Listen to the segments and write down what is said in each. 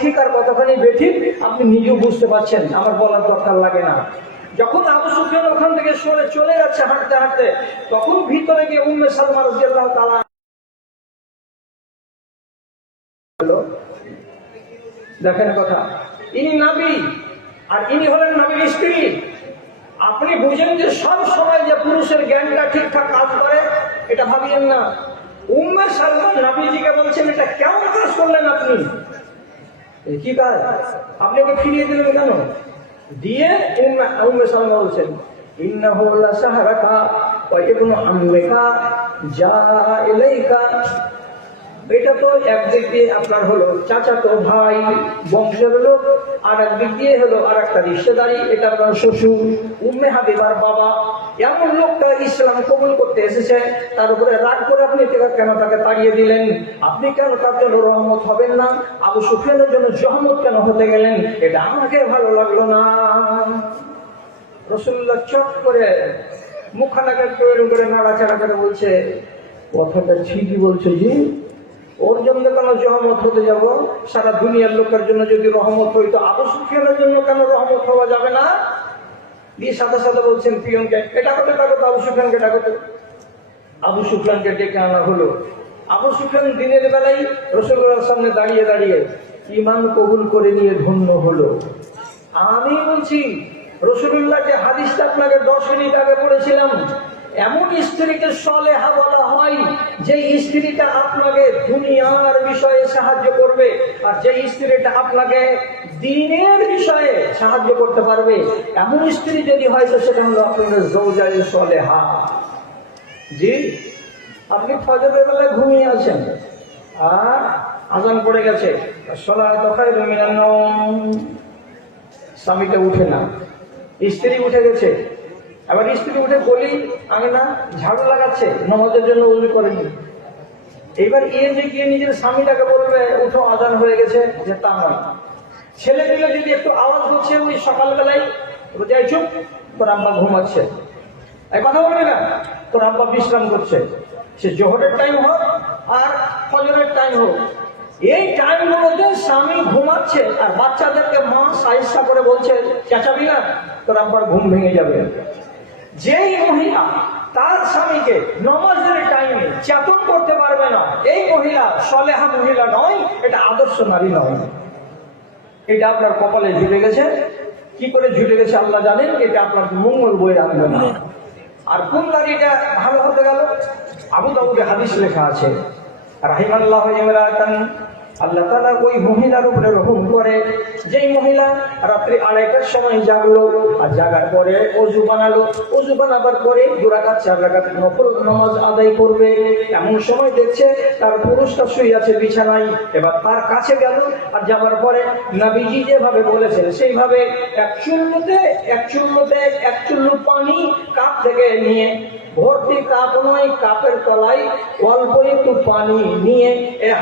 ঠিক আর কতখানি বেঠিক আপনি নিজেও বুঝতে পারছেন, আমার বলার দরকার লাগে না। যখন আবু সুফিয়ান ওখান থেকে সরে চলে যাচ্ছে হাঁটতে হাঁটতে, তখন ভিতরে গিয়ে উম্মে সালমা রাদিয়াল্লাহু তাআলা দেখেন কথা, ইনি নবী আর ইনি হলেন নবীর স্ত্রী। আপনি বুঝেন যে সব সময় যে পুরুষের জ্ঞানটা ঠিকঠাক কাজ করে, এটা ভাবিয়েন না। উম্মে সালমা নবীজিকে বলছেন, এটা কেমন কাজ করলেন আপনি? কি কাজ? আপনি ওকে ফিরিয়ে দিলেন কেন? দিয়ে উম্মে সালমা বলছেন, ইন্নাহু লাসাহরাকা ওয়া ইবনু আম্মিকা জা ইলাইকা। এটা তো একদিক দিয়ে আপনার হলো চাচাতো ভাই, বংশের লোক, আর একদিক দিয়ে হলো আর একটা রিশতেদারি, এটা আপনার শ্বশুর, উম্মে হাবিবার বাবা। এমন লোকটা ইসলাম কবুল করতে এসেছে, তার উপরে রাগ করে আপনি কেন তাকে তাড়িয়ে দিলেন? আপনি কেন তার জন্য রহমত হবেন না? আবু সুফিয়ানের জন্য রহমত কেন হতে গেলেন? এটা আমাকে ভালো লাগলো না। রাসূলুল্লাহ চট করে মুখানাকে করে নাড়াচাড়া করে বলছে, কথাটা ঠিকই বলছে জি, ওর জন্য কেন রহমত হতে যাব? সারা দুনিয়ার লোকের জন্য যদি রহমত হইতো, আবু সুফিয়ানের জন্য কেন রহমত হওয়া যাবে না? দিয়ে সাথে সাথে বলছেন পিয়নকে, এটা করতে আবু সুফিয়ানকে ডাকতে। আবু সুফিয়ানকে ডেকে আনা হলো। আবু সুফিয়ান দিনের বেলায় রাসূলুল্লাহর সামনে দাঁড়িয়ে দাঁড়িয়ে ঈমান কবুল করে নিয়ে ধন্য হলো। আমি বলছি, রাসূলুল্লাহ যে হাদিসটা আপনাকে 10 মিনিট আগে পড়েছিলাম, এমন স্ত্রীকে সলেহা বলা হয় যে স্ত্রীটা আপনাকে দুনিয়ার বিষয়ে সাহায্য করবে, আর যে স্ত্রীটা আপনাকে দ্বীনের বিষয়ে সাহায্য করতে পারবে, এমন স্ত্রী যদি হয় তো সেটা হলো আপনাদের জওজায়ে সলেহা। জি, আপনি ফজরের বেলায় ঘুমিয়ে আছেন আর আযান পড়ে গেছে, সালাতু খায়রুম মিনান নাওম, স্বামীটা উঠে না, স্ত্রী উঠে গেছে। আবার স্ত্রী উঠে বলি আগে না ঝাড়ু লাগাচ্ছে, নামাজের জন্য উজু করেনি। এবার যে গিয়ে নিজের স্বামীটাকে বলবে উঠো আজান হয়ে গেছে, যে তা নয়। ছেলে দিলে যদি একটু আওয়াজ হচ্ছে ওই সকালবেলায়, যাই চুপ, তোর আব্বা ঘুমাচ্ছে, এই কথা বলবে না, তোর আব্বা বিশ্রাম করছে। সে জোহরের টাইম হোক আর ফজরের টাইম হোক, এই টাইমগুলোতে স্বামী ঘুমাচ্ছে আর বাচ্চাদেরকে মা সাইজা করে বলছে চেঁচাবি না, তোর আব্বার ঘুম ভেঙে যাবে। যেই মহিলা তার স্বামীকে নামাজের টাইমে চেতন করতে পারবে না, এই মহিলা সলেহা মহিলা নয়, এটা আদর্শ নারী নয়। এটা আপনার কপালে ঝুলে গেছে। কি করে ঝুলে গেছে আল্লাহ জানেন, এটা আপনার মঙ্গল বয়ে আনবে না। আর কোন নারীটা ভালো হতে গেল? আবু দাউদে হাদিস লেখা আছে, রাহিমাল্লাহু ইমরাতান, আল্লাহ তাআলা ওই মহিলার উপরে রহম করে যেই মহিলা রাত্রি 2:30টার সময় জাগলো, আর জাগার পরে ওযু বানালো, ওযু বানাবার পরে 2 রাকাত 4 রাকাত নফল নামাজ আদায় করবে। এমন সময় দেখছে তার পুরুষটা শুয়ে আছে বিছানায়, এবার তার কাছে গেল, আর যাবার পরে নবীজি যেভাবে বলেছেন সেইভাবে এক চুল্লু পানি কাপ থেকে নিয়ে, ভর্তি কাপ নয়, কাপের তলায় অল্প একটু পানি নিয়ে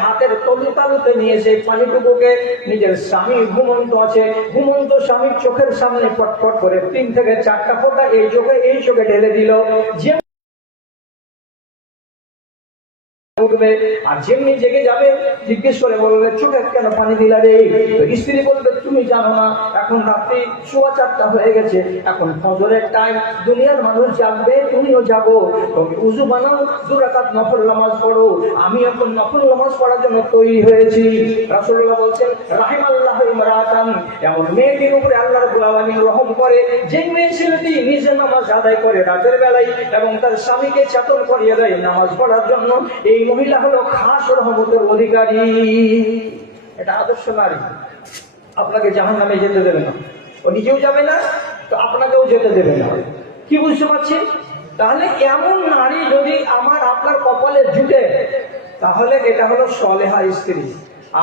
হাতের তালুতে নিয়ে সেই পানিটুকুকে নিজের স্বামী ঘুমন্ত আছে, ঘুমন্ত স্বামীর চোখের সামনে পটপট করে 3 থেকে 4টা ফোঁটা এই চোখে ঢেলে দিল। যে উঠবে আর যেমনি জেগে যাবে জিজ্ঞেস করে বলবে চোখে কেন পানি দিলা রে? স্ত্রী বলবে তুমি জানো না এখন রাত্রি 4:15 হয়ে গেছে, এখন ফজরের টাইম, দুনিয়ার মানুষ জাগবে, তুমিও জাগো, তুমি উযু বানাও, 2 রাকাত নফল নামাজ পড়ো, আমি এখন নফল নামাজ পড়ার জন্য তৈরি হয়েছি। রাসূলুল্লাহ বলছেন, রাহিমাল্লাহু ইমরাতান, এমন মেয়েটির উপরে আল্লাহ রাব্বুল আলামিন রহম করে যে মেয়ে ছেলেটি নিজে নামাজ আদায় করে রাতের বেলায় এবং তার স্বামীকে চেতন করিয়ে দেয় নামাজ পড়ার জন্য, এই মহিলা হলো খাস রহমতের অধিকারী। এটা আদর্শ নারী। আপনাকে জাহান্নামে যেতে দেবে না, ও নিজেও যাবে না, তো আপনাকেও যেতে দেবে না। কি বুঝতে পারছি? তাহলে এমন নারী যদি আমার আপনার কপালে জুটে, তাহলে এটা হলো সলেহা স্ত্রী।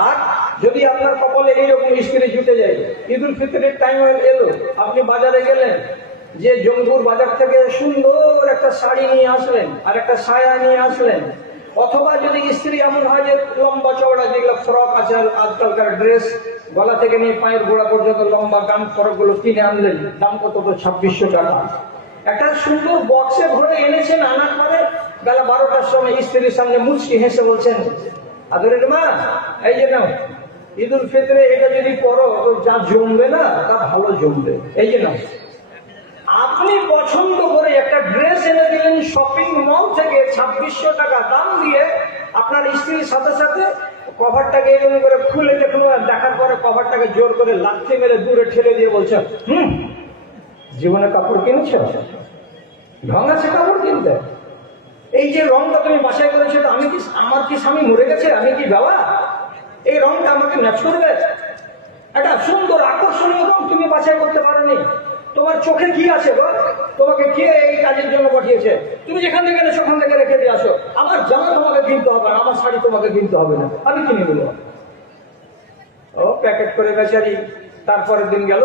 আর যদি আপনার কপালে এইরকম স্ত্রী জুটে যায়, ঈদুল ফিতরের টাইম এলো, আপনি বাজারে গেলেন, যে জঙ্গুর বাজার থেকে সুন্দর একটা শাড়ি নিয়ে আসলেন আর একটা সায়া নিয়ে আসলেন, অথবা যদি স্ত্রী এমন হয় যে লম্বা চওড়া যেগুলো ফ্রক আছে আজকালকার ড্রেস, গলা থেকে নিয়ে পায়ের গোড়া পর্যন্ত লম্বা গান ফ্রকগুলো কিনে আনলেন, দাম কত? 2600 টাকা। একটা সুন্দর বক্সে ভরে এনেছেন, আনার পরে বেলা 12টার সময় স্ত্রীর সামনে মুচকি হেসে বলছেন, আদরের মা এই যে নাও, ঈদুল ফিতরে এটা যদি পড়ো তো যা জমবে না তা ভালো জমবে। এই যে না, আপনি পছন্দ করে একটা ড্রেস এনে দিলেন শপিং মল থেকে 2600 টাকা দাম দিয়ে, আপনার স্ত্রীর সাথে সাথে কভারটাকে এরকম করে খুলে দেখুন, দেখার পরে কভারটাকে জোর করে লাথি মেরে দূরে ঠেলে দিয়ে বলছে, জীবনে কাপড় কিনছ, ঢং আছে কাপড় কিনতে? এই যে রংটা তুমি বাছাই করেছো, তো আমি কি, আমার কি স্বামী মরে গেছে, আমি কি বাবা? এই রংটা আমাকে ম্যাচ করবে? একটা সুন্দর আকর্ষণীয় রং তুমি বাছাই করতে পারোনি। তোমার চোখে কি আছে গো? তোমাকে কে এই কাজের জন্য পাঠিয়েছে? তুমি যেখান থেকে এনেছো সেখান থেকে রেখে দিয়ে আসো। আমার জামা তোমাকে কিনতে হবে না, আমার শাড়ি তোমাকে কিনতে হবে না, আমি কিনে দেবো। ও প্যাকেট করে বেচারি তারপরের দিন গেল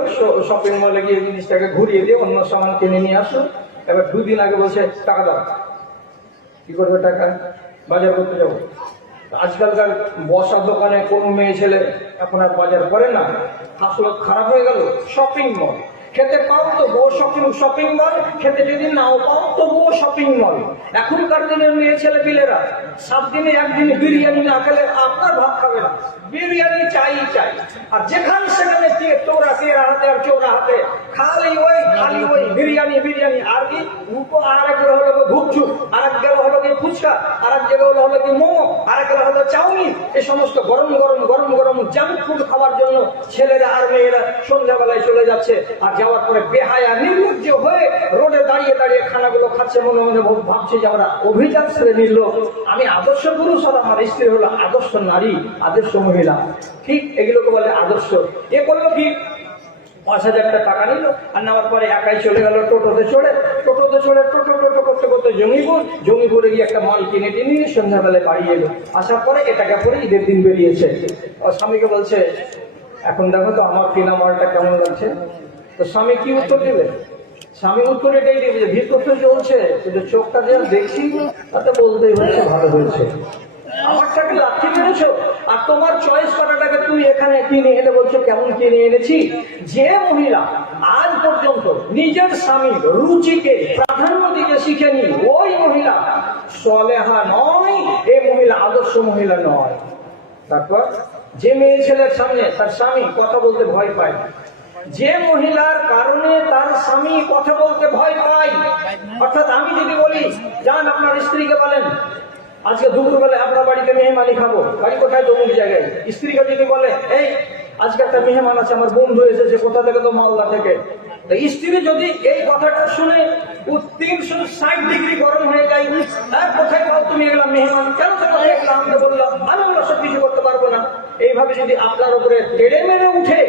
শপিং মলে গিয়ে জিনিসটাকে ঘুরিয়ে দিয়ে অন্য সামান কিনে নিয়ে আসলো। এবার 2 দিন আগে বলছে টাকা দাও। কি করবে টাকা? বাজার করতে যাবো। আজকালকার বসার দোকানে কোন মেয়ে ছেলে এখন আর বাজার করে না, আসলে খারাপ হয়ে গেল। শপিং মল খেতে পাও তো বউ শপিং মল, খেতে যদি নাও পাও তো বউ শপিং মল। এখনকার দিনের মেয়ে ছেলে পিলেরা 7 দিনে 1 দিনে বিরিয়ানি না খেলে আপনার ভাত খাবে না, বিরিয়ানি চাই। আর যেখানে সেখানে চৌরাহাতে খালি ওই বিরিয়ানি। আর কি আরেক হলো ঘুপচুপ, আরেক গেল হলো কি ফুচকা, আরেক জায়গা হলো কি মোমো, আরেক হলো চাউমিন। এই সমস্ত গরম জাঙ্ক ফুড খাওয়ার জন্য ছেলেরা আর মেয়েরা সন্ধ্যাবেলায় চলে যাচ্ছে। আর যাওয়ার পরে বেহায়া নির্লজ্জ হয়ে রোডে দাঁড়িয়ে খানাগুলো খাচ্ছে, মনে মনে ভাবছে যে আমরা অভিযান শ্রেণীর লোক, আমি আদর্শ পুরুষ আর আমার স্ত্রী হলো আদর্শ নারী, আদর্শ মহিলা। ঠিক এগুলোকে বলে আদর্শ। এ করলো কি, 5000 টাকা নিল, আর নেওয়ার পরে একাই চলে গেল টোটো করতে করতে জঙ্গিপুরে গিয়ে একটা মাল কিনে টিনে সন্ধ্যাবেলায় বাড়ি এলো। আসার পরে এটাকে পরে ঈদের দিন বেরিয়েছে। স্বামীকে বলছে, এখন দেখো তো আমার কেনা মালটা কেমন লাগছে। তো স্বামী কি উত্তর দেবে? স্বামী উত্তর এটাই দেবে যে ভিতর তো চলছে, কিন্তু চোখটা যে দেখছি তাতে বলতেই হচ্ছে ভালো হয়েছে। আমারটাকে লাথি মেরেছ, আর তোমার চয়েস করাটাকে তুই এখানে কিনে এনে বলছো কেমন কিনে এনেছি। যে মহিলা আজ পর্যন্ত নিজের স্বামীর রুচিকে প্রাধান্য দিতে শিখেনি, ওই মহিলা সলেহা নয়, এই মহিলা আদর্শ মহিলা নয়। তারপর যে মেয়ে ছেলের সামনে তার স্বামী কথা বলতে ভয় পায়, যে মহিলার কারণে তার স্বামী কথা বলতে ভয় পায়, অর্থাৎ আমি যদি বলি যান আপনার স্ত্রীকে বলেন আজকে দুপুরবেলায় আপনার বাড়িতে মেহমানি খাবো, বাড়ি কোথায়? তো অমুক জায়গায়। স্ত্রীকে যদি বলে এই আজকে একটা মেহমান আছে, আমার বন্ধু এসেছে, কোথা থেকে? তো মালদা থেকে। স্ত্রী যদি এই কথাটা শুনে 360 ডিগ্রি গরম হয়ে যায়, কোথায় পাও তুমি এগুলা মেহমান, কেন আমি বললাম আমি সব কিছু করতে পারবো না, এইভাবে যদি আপনার উপরে তেড়ে মেরে উঠে,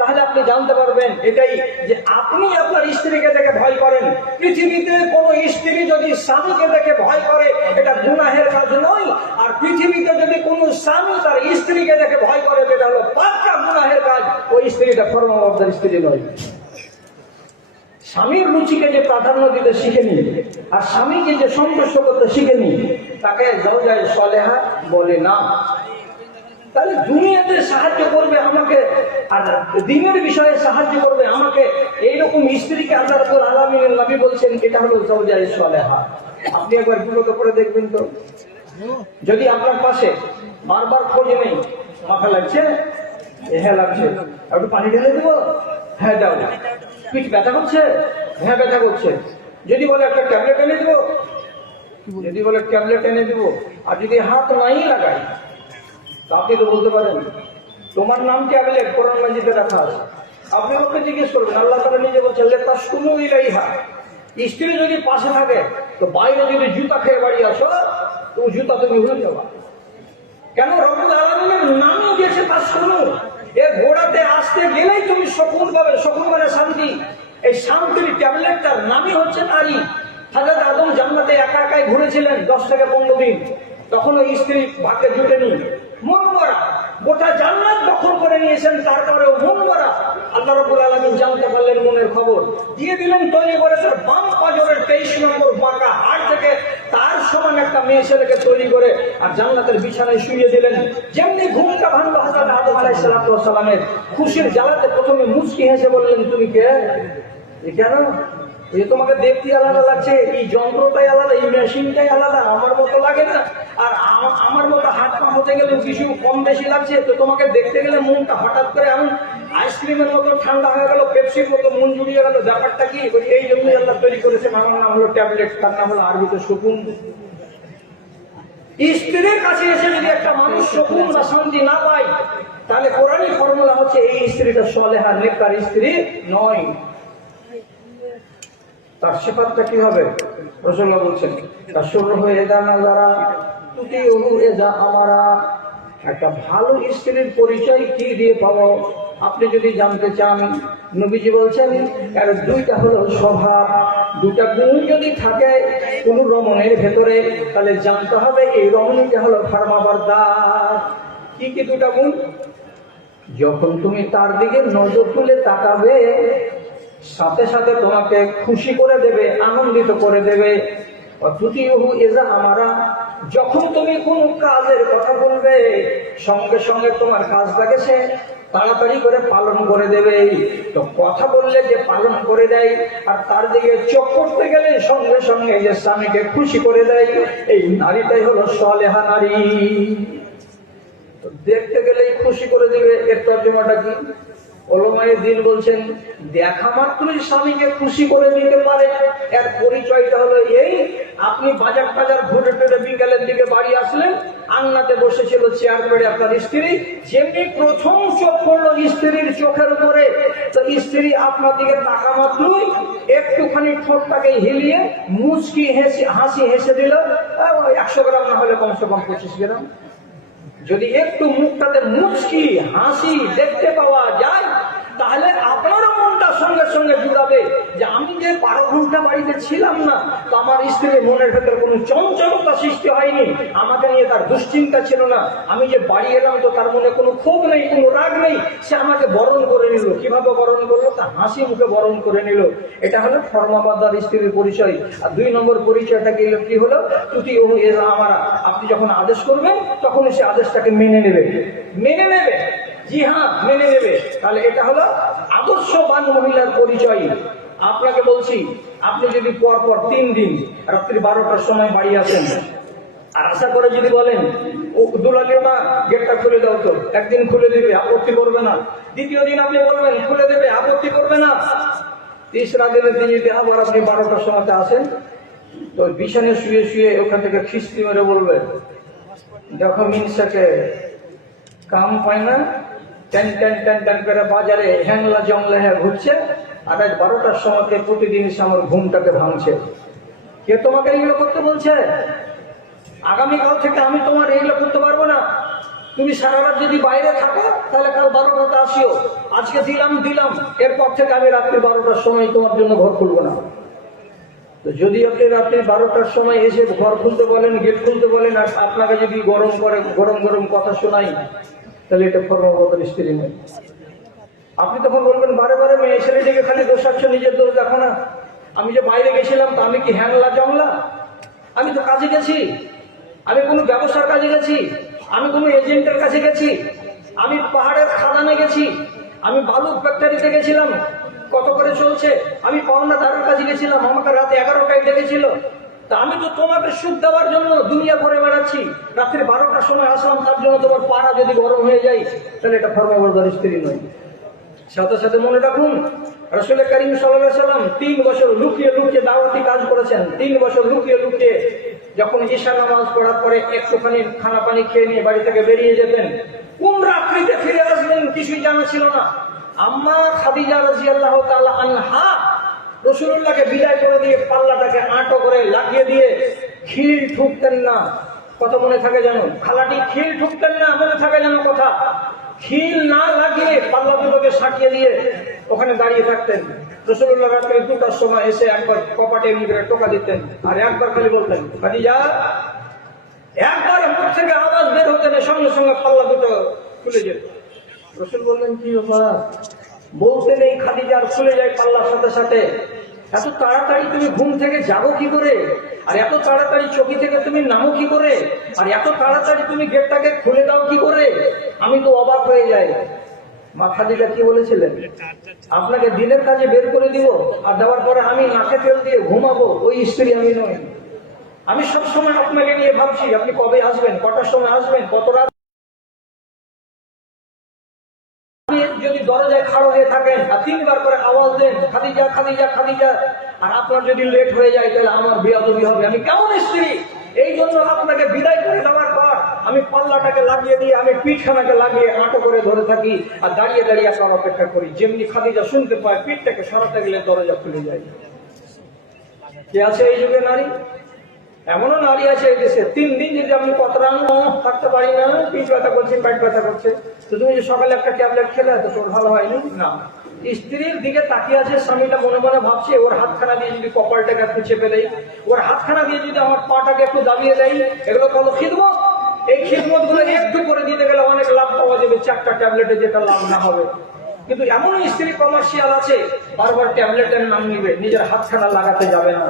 তাহলে আপনি জানতে পারবেন এটাই যে আপনি আপনার স্ত্রীকে দেখে ভয় করেন। পৃথিবীতে কোনো স্ত্রী যদি স্বামীকে দেখে ভয় করে, এটা গুনাহের কাজ নয়। আর পৃথিবীতে যদি কোনো স্বামী তার স্ত্রীকে দেখে ভয় করে, এটা হলো পাক্কা গুনাহের কাজ। ওই স্ত্রীটা ফরমাবর্দার স্ত্রী নয়। স্বামীর রুচিকে যে প্রাধান্য দিতে শিখেনি, আর স্বামীকে যে সন্তুষ্ট করতে শিখেনি, তাকে জাওজায়ে সালেহা বলে না। তাহলে দুনিয়াতে সাহায্য করবে আমাকে, আর দ্বীনের বিষয়ে সাহায্য করবে আমাকে, এইরকম স্ত্রীকে আল্লাহ রাব্বুল আলামিনের নবী বলছেন এটা হলো জাওজায়ে সালেহা। আপনি একবার বিগত করে দেখবেন তো, যদি আপনার পাশে বারবার খোঁজ নেই, মাথা লাগছে, হ্যাঁ লাগছে, একটু পানি ঢেলে দেবো, হ্যাঁ দাও। পিঠ ব্যথা করছে, হ্যাঁ ব্যথা করছে। যদি বলে একটা ট্যাবলেট এনে দেবো, যদি বলে ট্যাবলেট এনে দেবো, আর যদি হাত নাই লাগাই, তা আপনি তো বলতে পারেন তোমার নাম ট্যাবলেট, কোরআন মাজিদে রাখা আছে। আপনি ওকে জিজ্ঞেস করবেন, আল্লাহ তাআলা নিজে বলছেন লিতাসকুনু ইলাইহা। স্ত্রী যদি পাশে থাকে, তো বাইরে যদি জুতা খেয়ে বাড়ি আসো, তো জুতা তুমি ভুলে যাবা। কেন? রব্বুল আলামিনের নামই দিয়েছে তাসকুনু। এর ঘোড়াতে আসতে গেলেই তুমি সুকুন পাবে। সুকুন মানে শান্তি। এই শান্তির ট্যাবলেটটার নামই হচ্ছে নারী। হযরত আদম জান্নাতে একা একাই ঘুরেছিলেন 10 থেকে 15 দিন, তখন ওই স্ত্রী ভাগ্যে জুটেনি। মন মরা, গোটা জান্নাত দখল করে নিয়েছেন, তারপরেও মন মরা। আল্লাহ রাব্বুল আলামিন জানতে পারলেন মনের খবর, দিয়ে দিলেন তৈরি করে তার বাম পাজরের 23 নম্বর বাঁকা হাড় থেকে তার সমান একটা মেয়ে ছেলেকে তৈরি করে আর জান্নাতের বিছানায় শুইয়ে দিলেন। যেমনি ঘুমটা ভাঙলো হযরত আদম আলাইহিস সালামের, খুশির জ্বালাতে প্রথমে মুচকি হেসে বললেন তুমি কে? কেন? এই তোমাকে দেখতে আলাদা লাগছে, এই যন্ত্রটাই আলাদা, এই মেশিনটাই আলাদা, আমার মতো লাগে না। আর আমার মতো হাত পা হতে গেলে কিছু কম বেশি লাগছে, তো তোমাকে দেখতে গেলে মনটা হঠাৎ করে এমন আইসক্রিমের মতো ঠান্ডা হয়ে গেল, পেপসির মতো মন জুড়িয়ে গেল। ব্যাপারটা কি? এই জন্যই আল্লাহ তৈরি করেছে, আমার নাম হলো ট্যাবলেট, তার নাম হলো আরবিতে সুকুন। স্ত্রীর কাছে এসে যদি একটা মানুষ সুকুন বা শান্তি না পায়, তাহলে কোরআনী ফর্মুলা হচ্ছে এই স্ত্রীটা সলেহা নেককার স্ত্রী নয়। তার সিফাতটা কি হবে? রাসূলুল্লাহ বলছেন, তার শুরু হয়ে জানা যারা তুতি ওহু এজা আমারা। একটা ভালো স্ত্রীর পরিচয় কি দিয়ে পাবো আপনি যদি জানতে চান, নবীজি বলছেন এর দুইটা হলো স্বভাব। দুটা গুণ যদি থাকে কোন রমণের ভেতরে, তাহলে জানতে হবে এই রমণীটা হলো ফার্মাবারদার। কি কি দুটা গুণ? যখন তুমি তার দিকে নজর তুলে তাকাবে, সাথে সাথে তোমাকে খুশি করে দেবে, আনন্দিত করে দেবে। অতুতিহু এজা আমারা, যখন তুমি কোন কাজের কথা বলবে, সঙ্গে সঙ্গে তোমার কাজটাকে সে তাড়াতাড়ি করে পালন করে দেবে। তো কথা বললে যে পালন করে দেয়, আর তার দিকে চোখ করতে গেলে সঙ্গে সঙ্গে যে স্বামীকে খুশি করে দেয়, এই নারীটাই হলো সলেহা নারী। দেখতে গেলেই খুশি করে দিবে, এর তর্জমাটা কি? ওলামায়ে দ্বীন বলছেন দেখা মাত্রই স্বামীকে খুশি করে দিতে পারে। এর পরিচয়টা হলো এই, আপনি বাজার টাজার ঘুরে ফিরে বিকালের দিকে বাড়ি আসলেন, আঙ্গনাতে বসেছিল চেয়ার পেড়ে আপনার স্ত্রী, যেমনি প্রথম চোখ পড়লো স্ত্রীর চোখের উপরে, তো স্ত্রী আপনার দিকে তাকা মাত্রই একটুখানি ঠোঁটটাকে হিলিয়ে মুচকি হাসি হেসে দিল। 100 গ্রাম না হলে কমসে কম 25 গ্রাম। যদি একটু মুখটাতে মুচকি হাসি দেখতে পাওয়া যায়, তাহলে আপনারও মনটা সঙ্গে সঙ্গে জুড়াবে যে আমি যে 12 ঘন্টা বাড়িতে ছিলাম না, তো আমার স্ত্রীর মনের ভেতরে কোনো চঞ্চলতা সৃষ্টি হয়নি, আমাকে নিয়ে তার দুশ্চিন্তা ছিল না। আমি যে বাড়ি এলাম, তো তার মনে কোনো ক্ষোভ নেই, কোনো রাগ নেই, সে আমাকে বরণ করে নিল। কিভাবে বরণ করলো? তা হাসি মুখে বরণ করে নিল। এটা হলো ফর্মাবাদার স্ত্রীর পরিচয়। আর 2 নম্বর পরিচয়টা কি হলো? তুতি ও এজা আমারা। আপনি যখন আদেশ করবেন, তখন সে আদেশটাকে মেনে নেবে। মেনে নেবে, জি হ্যাঁ মেনে নেবে। তাহলে এটা হলো আদর্শবান মহিলার পরিচয়। আপনাকে বলছি, আপনি যদি পর 3 দিন রাত্রি 12টার সময় বাড়ি আসেন, আর আশা করে যদি বলেন ও দুলালির মা গেটটা খুলে দাও, তো একদিন খুলে দেবে, আপত্তি করবে না। দ্বিতীয় দিন আপনি বলবেন খুলে দেবে, আপত্তি করবে না। 3রা দিনের দিন যদি আবার আপনি 12টার সময়তে আসেন, তো বিছানে শুয়ে শুয়ে ওখান থেকে খিস্তি মেরে বলবে, দেখো মিনসাকে কাম পায় না, টেন টেন টেন টেন করে বাজারে হ্যাংলা জংলা হ্যাঁ ঘুরছে, আর আজ 12টার সময়তে প্রতিদিন এসে আমার ঘুমটাকে ভাঙছে। কে তোমাকে এইগুলো করতে বলছে? আগামীকাল থেকে আমি তোমার এইগুলো করতে পারবো না। তুমি সারা রাত যদি বাইরে থাকো, তাহলে কাল 12টাতে আসিও। আজকে দিলাম, এরপর থেকে আমি রাত্রি 12টার সময় তোমার জন্য ঘর খুলবো না। তো যদি আপনি রাত্রি 12টার সময় এসে ঘর খুলতে বলেন, গেট খুলতে বলেন, আর আপনাকে যদি গরম গরম কথা শোনাই, তাহলে এটা ফর্মাবাদার স্ত্রী নয়। আপনি তখন বলবেন, বারে বারে মেয়ে ছেলেটিকে খালি দোষাচ্ছ, নিজের দোষ দেখো না। আমি যে বাইরে গেছিলাম, তা আমি কি হ্যাংলা জংলা? আমি তো কাজে গেছি, আমি কোনো ব্যবসার কাজে গেছি, আমি কোনো এজেন্টের কাছে গেছি, আমি পাহাড়ের খাদানে গেছি, আমি বালু ফ্যাক্টরিতে গেছিলাম, কত করে চলছে, আমি পাওনাদারের কাছে গেছিলাম, আমাকে রাতে 11টায় ডেকেছিল। তা আমি তো তোমাকে সুখ দেওয়ার জন্য দুনিয়া ঘুরে বেড়াচ্ছি, রাত্রি 12টার সময় আসলাম, তার জন্য তোমার পাড়া যদি গরম হয়ে যায়, তাহলে এটা ফর্মাবাদার স্ত্রী নয়। সাথে সাথে মনে রাখুন, রাসূল করিম সাল্লাল্লাহু আলাইহি ওয়াসাল্লাম 3 বছর লুকিয়ে লুকিয়ে দাওয়াতি কাজ করেছেন। 3 বছর লুকিয়ে লুকিয়ে যখন ঈশা নামাজ পড়ার পরে একটুখানি খানা পানি খেয়ে নিয়ে বাড়ি থেকে বেরিয়ে যেতেন, কোন রাত্রিতে ফিরে আসবেন কিছুই জানা ছিল না। আম্মা খাদিজা রাদিয়াল্লাহু তাআলা আনহা রাসূলুল্লাহকে বিদায় করে দিয়ে পাল্লাটাকে আঁটো করে লাগিয়ে দিয়ে খিল ঠুকতেন না। কথা মনে থাকে জানো? খালাটি খিল ঠুকতেন না, মনে থাকে জানো কথা? খিল না লাগিয়ে পাল্লা দুটোকে সাটিয়ে দিয়ে ওখানে দাঁড়িয়ে থাকতেন। রাসূলুল্লাহ রাত্রি 2টার সময় এসে একবার কপাটে মুখে টোকা দিতেন, আর একবার খালি বলতেন খাদিজা। একবার মুখ থেকে আওয়াজ বের হতেন, সঙ্গে সঙ্গে পাল্লা দুটো খুলে যেত। রাসূল বললেন, কি ব্যাপার? বলতে নেই খাদিজার খুলে যায় পাল্লার সাথে সাথে। এত তাড়াতাড়ি তুমি ঘুম থেকে যাবো কি করে? আর এত তাড়াতাড়ি চকি থেকে তুমি নামো কি করে? আর এত তাড়াতাড়ি তুমি গেটটাকে খুলে দাও কি করে? আমি তো অবাক হয়ে যাই। মা খাদিজা কি বলেছিলেন? আপনাকে দিনের কাজে বের করে দিব আর দেওয়ার পরে আমি নাকে তেল দিয়ে ঘুমাবো, ওই স্ত্রী আমি নই। আমি সবসময় আপনাকে নিয়ে ভাবছি আপনি কবে আসবেন, কটার সময় আসবেন, কত রাত। যদি দরজায় খাড়ো হয়ে থাকেন আর 3 বার করে আওয়াজ দেন খাদিজা খাদিজা খাদিজা, আর আপনার যদি লেট হয়ে যায় তাহলে আমার বেয়াদবি হবে। আমি কেমন স্ত্রী? এই জন্য আপনাকে বিদায় করে দেওয়ার পর আমি পাল্লাটাকে লাগিয়ে দিয়ে আমি পিঠখানাকে লাগিয়ে আঁটো করে ধরে থাকি আর দাঁড়িয়ে দাঁড়িয়ে আপনার অপেক্ষা করি। যেমনি খাদিজা শুনতে পায় পিঠটাকে সরাতে গেলে দরজা খুলে যায়। কে আছে এই যুগে নারী? এমনও নারী আছে এই দেশে 3 দিন যদি আপনি কতরান থাকতে পারি না, পিঠ ব্যথা করছে, পেট ব্যথা করছে, তো তুমি যে সকালে একটা ট্যাবলেট খেলে তো তোর ভালো হয়নি না। স্ত্রীর দিকে তাকিয়ে আছে, স্বামীটা মনে মনে ভাবছে ওর হাতখানা দিয়ে যদি কপালটাকে একটু চেপে দেয়, ওর হাতখানা দিয়ে যদি আমার পাটাকে একটু দাবিয়ে দেয়, এগুলো কোনো খিদমত? এই খিদমত গুলো একটু করে দিতে গেলে অনেক লাভ পাওয়া যাবে 4টা ট্যাবলেটে, যেটা লাভ না হবে। কিন্তু এমন স্ত্রী কমার্শিয়াল আছে বারবার ট্যাবলেটের নাম নিবে, নিজের হাতখানা লাগাতে যাবে না।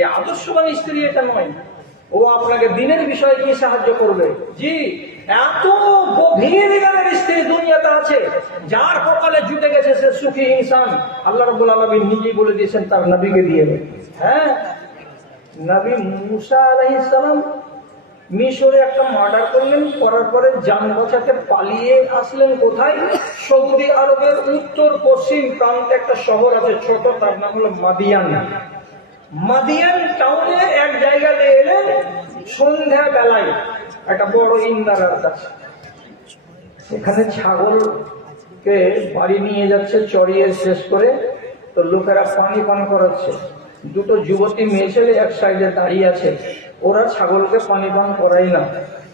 এই আদর্শবান স্ত্রী এটা নয়। ও আপনাকে দিনের বিষয়ে কি সাহায্য করবে? জি, এত গভীর জ্ঞানের স্ত্রী দুনিয়াতে আছে যার কপালে জুটে গেছে সে সুখী ইনসান। আল্লাহ রাব্বুল আলামিন নিজেই বলে দিয়েছেন তার নবীকে দিয়ে। হ্যাঁ, নবী মুসা আলাইহিস সালাম মিশরে একটা মার্ডার করলেন, করার পরে জান বাঁচাতে পালিয়ে আসলেন কোথায়? সৌদি আরবের উত্তর পশ্চিম প্রান্তে একটা শহর আছে ছোট, তার নাম হলো মাদিয়ান। মাদিয়ান টাউনে এক জায়গাতে এলেন সন্ধ্যা বেলায় একটা বড় ইন্দারার কাছে। এখানে ছাগলকে বাড়ি নিয়ে যাচ্ছে চড়িয়ে শেষ করে, তো লোকেরা পানি পান করাচ্ছে। 2টো যুবতী মেয়ে ছেলে এক সাইডে দাঁড়িয়ে আছে, ওরা ছাগলকে পানি পান করাই না।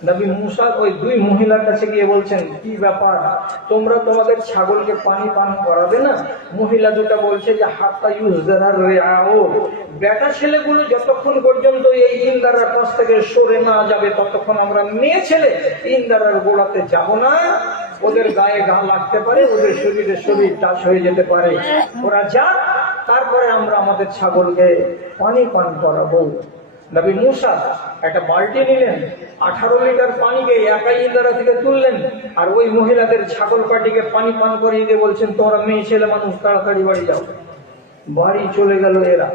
নবী মুসা ওই 2 মহিলার কাছে গিয়ে বলছেন, কি ব্যাপার, তোমরা তোমাদের ছাগলকে পানি পান করাবে না? মহিলা 2টা বলছে যে হাত্তা ইউজদারার রেআও, বেটা ছেলেগুলো যতক্ষণ পর্যন্ত এই ইন্দারার কাছ থেকে সরে না যাবে ততক্ষণ আমরা মেয়ে ছেলে ইন্দারার গোড়াতে যাব না। ওদের গায়ে গা লাগতে পারে, ওদের শরীরে শরীর টাচ হয়ে যেতে পারে, ওরা যা, তারপরে আমরা আমাদের ছাগলকে পানি পান করাবো। নবী মুসা একটা বালতি নিলেন, 18 লিটার পানিকে একাই ইন্দারা থেকে তুললেন, আর ওই মহিলাদের ছাগল পাটিকে পানি পান করিয়ে দিয়ে বলছেন, তোমরা মেয়ে ছেলে মানুষ তাড়াতাড়ি বাড়ি যাও। বাড়ি চলে গেল এরা।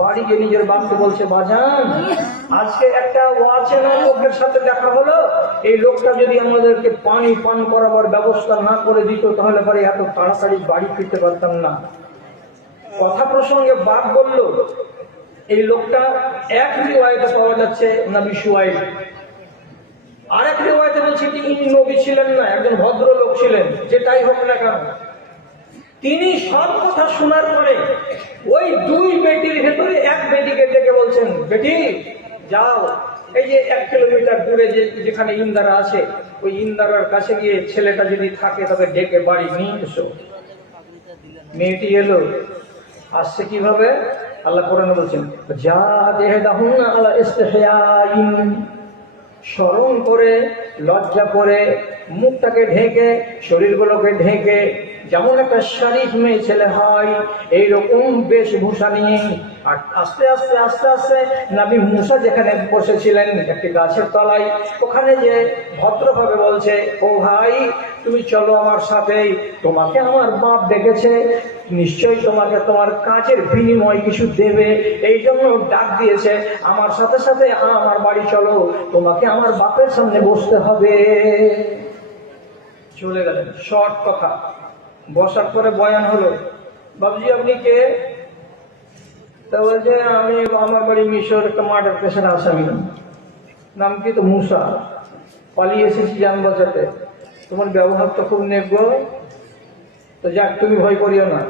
বাড়ি গিয়ে নিজের বাপকে বলছে, বাজান আজকে একটা অচেনা লোকের সাথে দেখা হলো, এই লোকটা যদি আমাদেরকে পানি পান করাবার ব্যবস্থা না করে দিত তাহলে পরে এত তাড়াতাড়ি বাড়ি ফিরতে পারতাম না। কথা প্রসঙ্গে বাপ বলল, এই লোকটা এক রিওয়ায়াতে পাওয়া যাচ্ছে নবী শুআইব, আরেক রিওয়ায়াতে বলছে তিনি নবী ছিলেন না, একজন ভদ্রলোক ছিলেন। যেটাই হোক না কেন, তিনি সব কথা শোনার পরে ওই 2 বেটির ভেতরে এক বেটিকে ডেকে বলছেন, বেটি যাও, এই যে 1 কিলোমিটার দূরে যেখানে ইন্দারা আছে, ওই ইন্দারার কাছে গিয়ে ছেলেটা যদি থাকে তবে ডেকে বাড়ি নিয়ে এসো। মেয়েটি এলো। আসছে কিভাবে? আল্লাহ কোরআনে বলছেন, যা দেহদাহুন্না আলা ইস্তিহয়াইন, শরম করে, লজ্জা করে, মুখটাকে ঢেকে, শরীরগুলোকে ঢেকে, যেমন একটা শরীফ মেয়ে ছেলে হয় এইরকম বেশভূষা নিয়ে। আর আস্তে আস্তে আস্তে আস্তে নবী মুসা যেখানে বসেছিলেন একটি গাছের তলায়, ওখানে যে ভদ্রভাবে বলছে, ও ভাই তুমি চলো আমার সাথে, তোমাকে আমার বাপ ডেকেছে, নিশ্চয়ই তোমাকে তোমার কাজের বিনিময় কিছু দেবে, এই জন্য ডাক দিয়েছে, আমার সাথে সাথে আমার বাড়ি চলো, তোমাকে আমার বাপের সামনে বসতে হবে। চলে গেলেন। শর্ট কথা। বসার পরে বয়ান হলো, বাবুজি আপনি কে? তা বলছে, আমি আমার বাড়ি মিশর, একটা মার্ডার কেসের আসামি। নাম কি? তো মুসা। পালিয়ে এসেছি জান বাঁচাতে। তোমার ব্যবহার তো খুব নেব, তো যাক তুমি ভয় করিও না,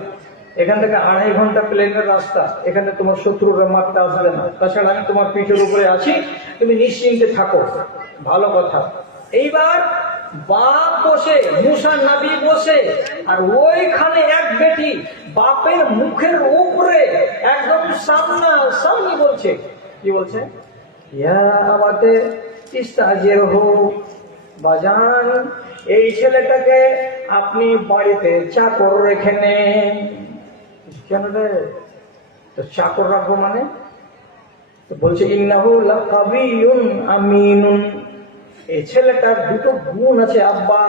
এখান থেকে 2.5 ঘন্টা প্লেনের রাস্তা, এখানে তোমার শত্রুরা মারতে আসবে না, তাছাড়া আমি তোমার পিঠের উপরে আছি, তুমি নিশ্চিন্তে থাকো। ভালো কথা। এইবার বাপ বসে, মুসা নবী বসে, আর ওইখানে এক বেটি বাপের মুখের উপরে একদম সামনাসামনি বলছে। কি বলছে? ইয়া আবাতে ইস্তাজিরহু, বাজান এই ছেলেটাকে আপনি বাড়িতে চাকর রেখে নেন। কেন রে? তো চাকর রাখবো মানে? তো বলছে, ইন্নাহু লাকাবিয়ুন আমিনুন, এই ছেলেটার 2টো গুণ আছে আব্বা,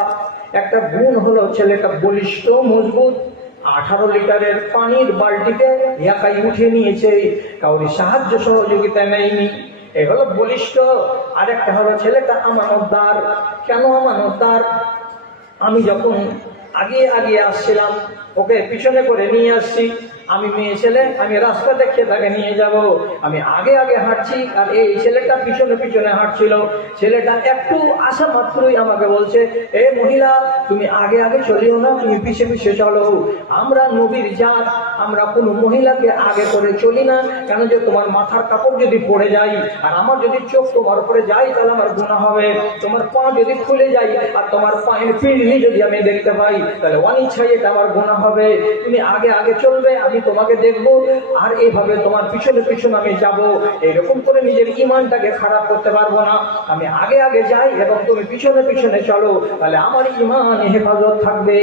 একটা গুণ হলো ছেলেটা বলিষ্ঠ, মজবুত। 18 লিটারের পানির বালতিতে একাই উঠে নিয়েছে, কাউরি সাহায্য সহযোগিতা নেয়নি। এই হলো বলিষ্ঠ। আরেকটা হলো ছেলেটা আমানতদার। কেন আমানতদার? আমি যখন আগে আগে আসছিলাম, ওকে পিছনে করে নিয়ে আসছি। আমি মেয়ে ছেলে, আমি রাস্তা দেখে তাকে নিয়ে যাব। আমি আগে আগে হাঁটছি আর এই ছেলেটা পিছনে পিছনে হাঁটছিল। ছেলেটা একটু আসা মাত্রই আমাকে বলছে, এ মহিলা, তুমি আগে আগে চলিও না, তুমি পিছে পিছে চলো। আমরা নবীর জাত, আমরা কোনো মহিলাকে আগে করে চলি না। কেন যে তোমার মাথার কাপড় যদি পড়ে যায় আর আমার যদি চোখ তোমার উপরে যায় তাহলে আমার গুনাহ হবে। তোমার পা যদি খুলে যায় আর তোমার পায়ের পিঁড়ি যদি আমি দেখতে পাই তাহলে অনিচ্ছায় এটা আমার গুনাহ হবে। তুমি আগে আগে চলবে, আমি তোমাকে দেখবো, আর এইভাবে তোমার পিছনে পিছনে আমি যাব। এরকম করে নিজের ঈমানটাকে খারাপ করতে পারবো না। আমি আগে আগে যাই এবং তুমি পিছনে পিছনে চলো, তাহলে আমার ঈমান হেফাজত থাকবে।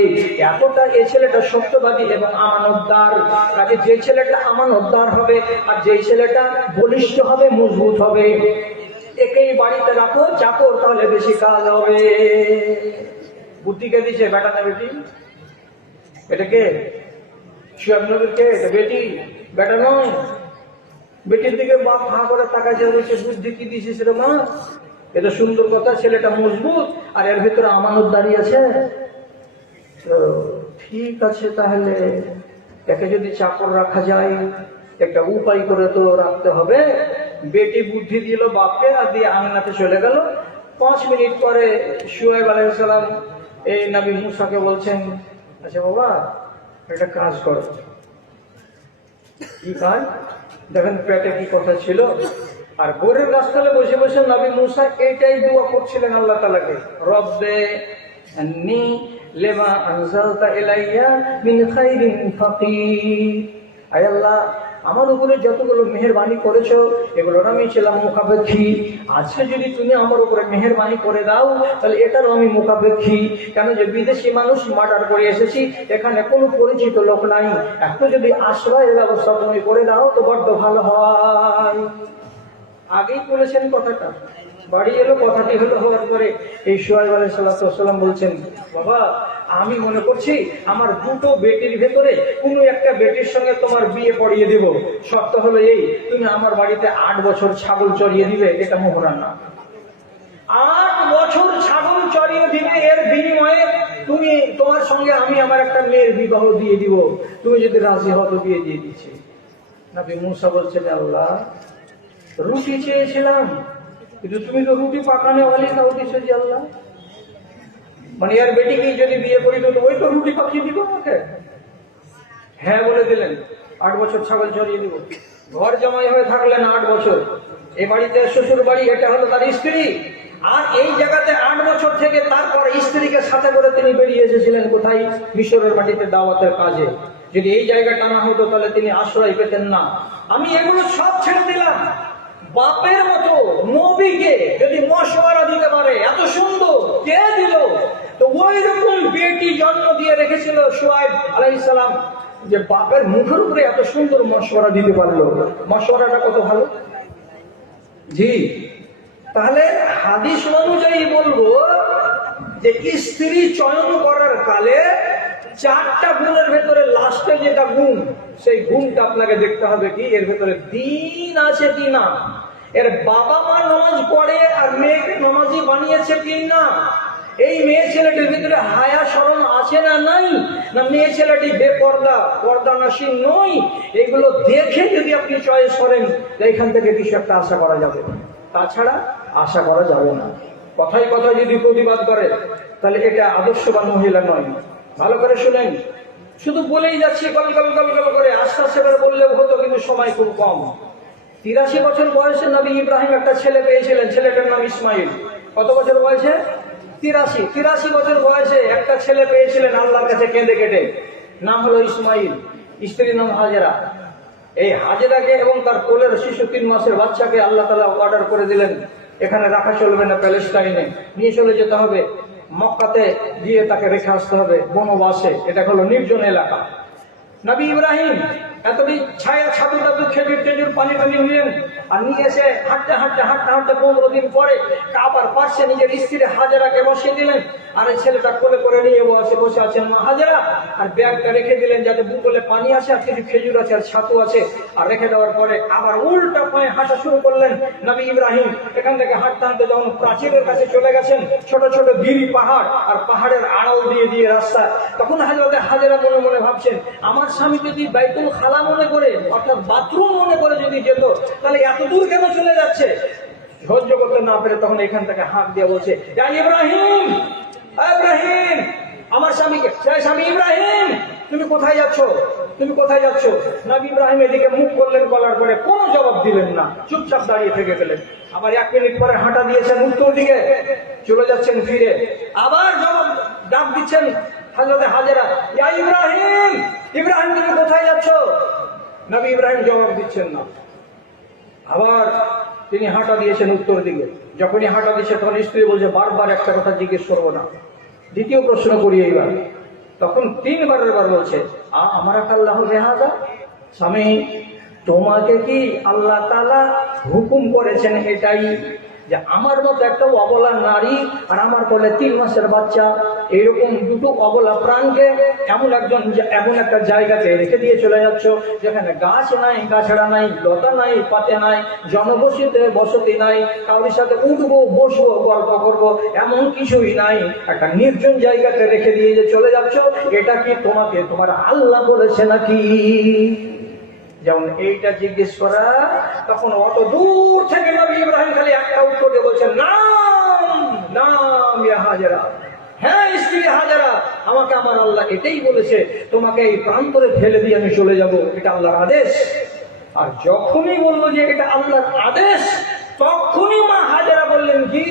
এতটা এই ছেলেটা সত্যবাদী এবং আমানতদার। কাজে যে ছেলেটা আমানতদার হবে আর যে ছেলেটা বলিষ্ঠ হবে, মজবুত হবে, একেই বাড়িতে রাখো চাকর, তাহলে বেশি কাজ হবে। বুদ্ধিকে দিছে বেটা না বেটি? এটাকে কে? এটা বেটি, বেটা নয়। বেটির দিকে বাপ হাঁ করে তাকাইছে, বলছে বুদ্ধি কি দিছিস রে মা? এটা সুন্দর কথা, ছেলেটা মজবুত আর এর ভিতরে আমানতদারি আছে। তো ঠিক আছে, তাহলে একে যদি চাকর রাখা যায়, একটা উপায় করে তো রাখতে হবে। বেটি বুদ্ধি দিল বাপকে আর দিয়ে আঙনাতে চলে গেল। 5 মিনিট পরে শুআয়ব আলাইহিস সালাম এই নবী মুসাকে বলছেন, আচ্ছা বাবা, একটা কাজ করো। কি কাজ? দেখেন পেটে কি কথা ছিল। আর গোরের গাছতলে বসে বসে নবী মুসা এইটাই দোয়া করছিলেন আল্লাহ তাআলাকে, রব্বে আন্নী লিমা আনজালতা ইলাইয়া মিন খাইরিন ফাকির। আয় আল্লাহ, আমার উপরে যতগুলো মেহেরবানি করেছো এগুলোর আমি ছিলাম মুখাপেক্ষী। আজকে যদি তুমি আমার উপরে মেহেরবানি করে দাও তাহলে এটারও আমি মুখাপেক্ষী। কেন যে বিদেশি মানুষ মার্ডার করে এসেছি, এখানে কোনো পরিচিত লোক নাই। একটু যদি আশ্রয়ের ব্যবস্থা তুমি করে দাও তো বড্ড ভালো হয়। আগেই বলেছেন কথাটা, বাড়ি এলো, কথাটি হলো। হওয়ার পরে এই শুআয়ব আলাইহিস সালাম বলছেন, বাবা, আমি মনে করছি আমার 2টো বেটির ভেতরে কোনো একটা বেটির সঙ্গে তোমার বিয়ে পড়িয়ে দেব। শর্ত হলো এই, তুমি আমার বাড়িতে 8 বছর ছাগল চড়িয়ে দিবে। এটা মোহরানা। 8 বছর ছাগল চড়িয়ে দিবে, এর বিনিময়ে তুমি তোমার সঙ্গে আমি আমার একটা মেয়ের বিবাহ দিয়ে দিব। তুমি যদি রাজি হও তো বিয়ে দিয়ে দিচ্ছি। নবী মুসা বলছেন, আল্লাহ, রুটি চেয়েছিলাম কিন্তু তুমি তো রুটি পাকানে ওয়ালি কাউ দিছো যে আল্লাহ। মানে আর বেটিকে যদি বিয়ে করি তো ওই তো রুটি পাকিয়ে দিব আমাকে। হ্যাঁ বলে দিলেন, 8 বছর ছাগল চড়িয়ে দিব। ঘর জামাই হয়ে থাকলেন 8 বছর। এই বাড়িতে শ্বশুর বাড়ি, এটা হলো তার স্ত্রী। আর এই জায়গাতে 8 বছর থেকে তারপর স্ত্রীকে সাথে করে তিনি বেরিয়ে এসেছিলেন কোথায়? মিশরের মাটিতে দাওয়াতের কাজে। যদি এই জায়গাটা না হতো তাহলে তিনি আশ্রয় পেতেন না। আমি এগুলো সব ছেড়ে দিলাম। বাপের মতো নবীকে যদি মশওয়ারা দিতে পারে, এত সুন্দর কে দিল? তো ওই রকম বেটি জন্ম দিয়ে রেখেছিল শুআয়ব আলাইহিস সালাম, যে বাপের মুখের উপরে এত সুন্দর মশওয়ারা দিতে পারলো। মশওয়ারাটা কত ভালো। জি, তাহলে হাদিস অনুযায়ী বলবো যে স্ত্রী চয়ন করার কালে 4টা গুণের ভেতরে লাস্টে যেটা গুণ, সেই গুণটা আপনাকে দেখতে হবে কি এর ভেতরে দিন আছে কি না। এর বাবা মা নামাজ পড়ে আর মেয়েকে নামাজি বানিয়েছে কি না। এই মেয়ে ছেলেটির ভিতরে হায়া শরম আছে না নাই, না মেয়ে ছেলেটি বেপর্দা, পর্দানাসীন নয়। এগুলো দেখে যদি আপনি চয়েস করেন এখান থেকে কিছু একটা আশা করা যাবে, তাছাড়া আশা করা যাবে না। কথায় কথা যদি প্রতিবাদ করে তাহলে এটা আদর্শবান মহিলা নয়। ভালো করে শুনেন, শুধু বলেই যাচ্ছি গল গল গল গল করে, আস্তে আস্তে করে বললেও হতো, কিন্তু সময় খুব কম। 83 বছর বয়সে নবী ইব্রাহিম একটা ছেলে পেয়েছিলেন, ছেলেটার নাম ইসমাইল। কত বছর বয়সে? 83 বছর বয়সে একটা ছেলে পেয়েছিলেন আল্লাহর কাছে কেঁদে কেটে। নাম হলো ইসমাইল, স্ত্রীর নাম হাজেরা। এই হাজেরাকে এবং তার কোলের শিশু 3 মাসের বাচ্চাকে আল্লাহ তাআলা অর্ডার করে দিলেন, এখানে রাখা চলবে না, প্যালেস্টাইনে নিয়ে চলে যেতে হবে, মক্কাতে গিয়ে তাকে রেখে আসতে হবে বনবাসে। এটা হলো নির্জন এলাকা। নবী ইব্রাহিম এতটি ছায়া ছাতু টাতু খেজুর টেজুর পানি টানি নিলেন, আর নিয়ে এসে হাঁটতে হাঁটতে হাঁটতে হাঁটতে 15 দিন পরে কাবার পাশে নিজের স্ত্রী হাজেরাকে বসিয়ে দিলেন, আর এই ছেলেটা কোলে করে নিয়ে বসে আছেন মা হাজেরা, আর ব্যাগটা রেখে দিলেন যাতে বুকলে পানি আছে আর কিছু খেজুর আছে আর ছাতু আছে, আর রেখে দেওয়ার পরে আবার উল্টা পায়ে হাঁটা শুরু করলেন নবী ইব্রাহিম। এখান থেকে হাঁটতে হাঁটতে যখন প্রাচীরের কাছে চলে গেছেন, ছোট ছোট গিরি পাহাড় আর পাহাড়ের আড়াল দিয়ে দিয়ে রাস্তা, তখন হাজরতে হাজেরা মনে মনে ভাবছেন, আমার স্বামী যদি বাইতুল খালা মনে করে অর্থাৎ বাথরুম মনে করে যদি যেত, তাহলে এত দূর কেন চলে যাচ্ছে? সহ্য করতে না পেরে তখন এখান থেকে হাঁক দিয়ে বলছে, ইব্রাহিম, ইব্রাহিম, আমার স্বামীকে, স্বামী ইব্রাহিম, তুমি কোথায় যাচ্ছ, তুমি কোথায় যাচ্ছ? নবী ইব্রাহিম এদিকে মুখ করলেন, করার পরে কোনো জবাব দিলেন না, চুপচাপ দাঁড়িয়ে থেকে গেলেন। আবার 1 মিনিট পরে হাঁটা দিয়েছেন উত্তর দিকে, চলে যাচ্ছেন ফিরে, আবার জবাব ডাক দিচ্ছেন হযরতে হাজেরা, ইয়া ইব্রাহিম, ইব্রাহিম তুমি কোথায় যাচ্ছ? নবী ইব্রাহিম জবাব দিচ্ছেন না। আবার তিনি হাঁটা দিয়েছেন উত্তর দিকে, যখনই হাঁটা দিয়েছে তখন স্ত্রী বলছে, বারবার একটা কথা জিজ্ঞেস করবো না, দ্বিতীয় প্রশ্ন করি এইবার। তখন 3 বারের বার বলছে, আমার আল্লাহ বেহাজা, স্বামী তোমাকে কি আল্লাহ তাআলা হুকুম করেছেন এটাই, যে আমার মতো একটা অবলা নারী আর আমার কোলে 3 মাসের বাচ্চা, এইরকম দুটো অবলা প্রাণকে এমন একটা জায়গাতে রেখে দিয়ে চলে যাচ্ছ, যেখানে গাছ নাই, গাছড়া নাই, লতা নাই, পাতে নাই, বসতি নাই, কারোর সাথে উঠবো বসবো গল্প করবো এমন কিছুই নাই, একটা নির্জন জায়গাতে রেখে দিয়ে যে চলে যাচ্ছ, এটা কি তোমাকে তোমার আল্লাহ বলেছে নাকি? যেমন এইটা জিজ্ঞেস করা, তখন অত দূর থেকে নবী ইব্রাহিম খালি একটা উত্তর দিয়ে বলছেন, নাম নাম ইয়া হাজেরা, হ্যাঁ স্ত্রী হাজেরা, আমাকে আমার আল্লাহ এটাই বলেছে, তোমাকে এই প্রান্তরে ফেলে দিয়ে আমি চলে যাব, এটা আল্লাহর আদেশ। আর যখনই বললো যে এটা আল্লাহর আদেশ, তখনই মা হাজেরা বললেন কি,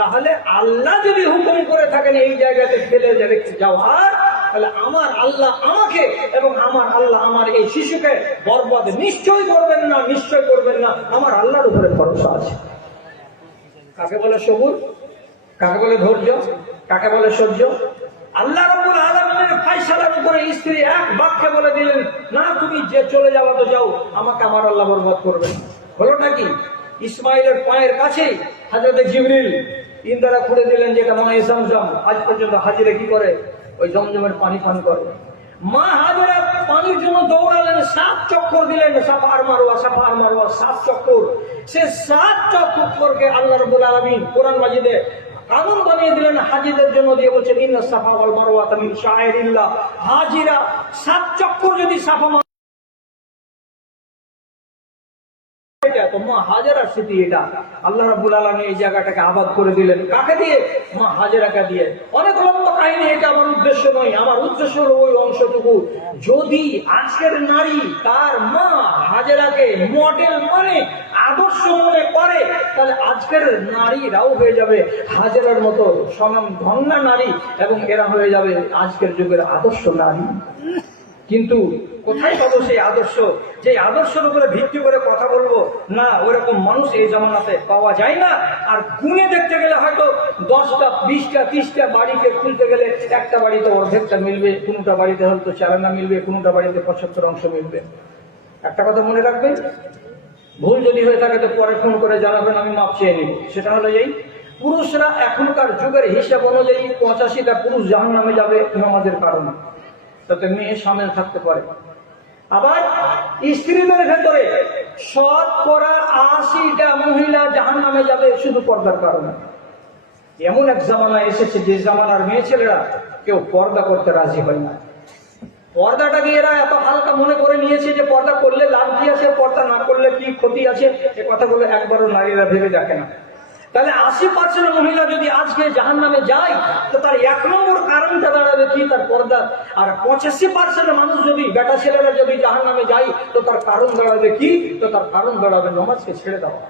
তাহলে আল্লাহ যদি হুকুম করে থাকেন এই জায়গাতে ফেলে যাওয়ার, তাহলে আমার আল্লাহ আমাকে এবং আমার আল্লাহ আমার এই শিশুকে বরবাদ নিশ্চয় করবেন না, নিশ্চয় করবেন না, আমার আল্লাহর উপরে ভরসা আছে। কাকে বলে সবুর, কাকে বলে ধৈর্য, কাকে বলে সহ্য? আল্লাহ রাব্বুল আলামিনের ফয়সালার উপরে স্ত্রী এক বাক্যে বলে দিলেন, না তুমি যে চলে যাওয়া তো যাও, আমাকে আমার আল্লাহ বরবাদ করবেন। হলোটা কি? ইসমাইলের পায়ের কাছে হযরত জিবরিল ইন্দারা খুলে দিলেন, যেটা মায়ে জমজম, আজ পর্যন্ত হাজিরা কি করে, ওই জমজমের পানি পান করে। মা হাজেরা পানির জন্য দৌড়ালেন, 7 চক্কর দিলেন, সাফা আর মারওয়া, সাফা আর মারওয়া, 7 চক্কর। সে 7 চক্করকে আল্লাহ রাব্বুল আলামিন কোরআন মাজিদে কানুন বানিয়ে দিলেন হাজিদের জন্য, দিয়ে বলছেন, ইন্না সাফা ওয়াল মারওয়াতা মিন শাআইরিল্লাহ, হাজিরা 7 চক্কর যদি সাফা তো মা হাজেরার স্মৃতি এটা। আল্লাহ রাব্বুল আলামিন এই জায়গাটাকে আবাদ করে দিলেন, কাকে দিয়ে? মা হাজেরাকে দিয়ে। অনেক লম্বা কাহিনী, এটা আমার উদ্দেশ্য নয়, আমার উদ্দেশ্য হলো ওই অংশটুকু, যদি আজকের নারী তার মা হাজেরাকে মডেল মানে আদর্শ মনে করে, তাহলে আজকের নারীরাও হয়ে যাবে হাজেরার মতো স্বনাম ধন্যা নারী, এবং এরা হয়ে যাবে আজকের যুগের আদর্শ নারী। কিন্তু কোথায় পাবো সেই আদর্শ, যে আদর্শের উপরে ভিত্তি করে কথা বলবো? না, ওরকম মানুষ এই জামানাতে পাওয়া যায় না। আর গুণে দেখতে গেলে হয়তো 10টা 20টা 30টা বাড়িকে খুলতে গেলে একটা বাড়িতে অর্ধেকটা মিলবে, কোনোটা বাড়িতে হয়তো 4 আনা মিলবে, কোনোটা বাড়িতে 75 অংশ মিলবে। একটা কথা মনে রাখবেন, ভুল যদি হয়ে থাকে তো পরে ফোন করে জানাবেন, আমি মাপ চেয়ে নিব। সেটা হলো এই, পুরুষরা এখনকার যুগের হিসাব অনুযায়ী 85টা পুরুষ জাহান্নামে যাবে নামাজের কারণে, তাতে মেয়ে সামিল থাকতে পারে। আবার স্ত্রীদের ভেতরে 80টা মহিলা জাহান্নামে যাবে শুধু পর্দার কারণে। এমন এক জামানা এসেছে যে জামানার মেয়ে ছেলেরা কেউ পর্দা করতে রাজি হয় না। পর্দাটাকে এরা এত হালকা মনে করে নিয়েছে যে পর্দা করলে লাভ কি আছে, পর্দা না করলে কি ক্ষতি আছে, এ কথাগুলো একবারও নারীরা ভেবে দেখে না। তাহলে 80% মহিলা যদি আজকে জাহান্নামে যায়, তো তার 1 নম্বর কারণটা দাঁড়াবে কি, তার পর্দা। আর 85% মানুষ যদি, বেটা ছেলেরা যদি জাহান্নামে যায়, তো তার কারণ দাঁড়াবে কি, তো তার কারণ দাঁড়াবে নামাজকে ছেড়ে দেওয়া।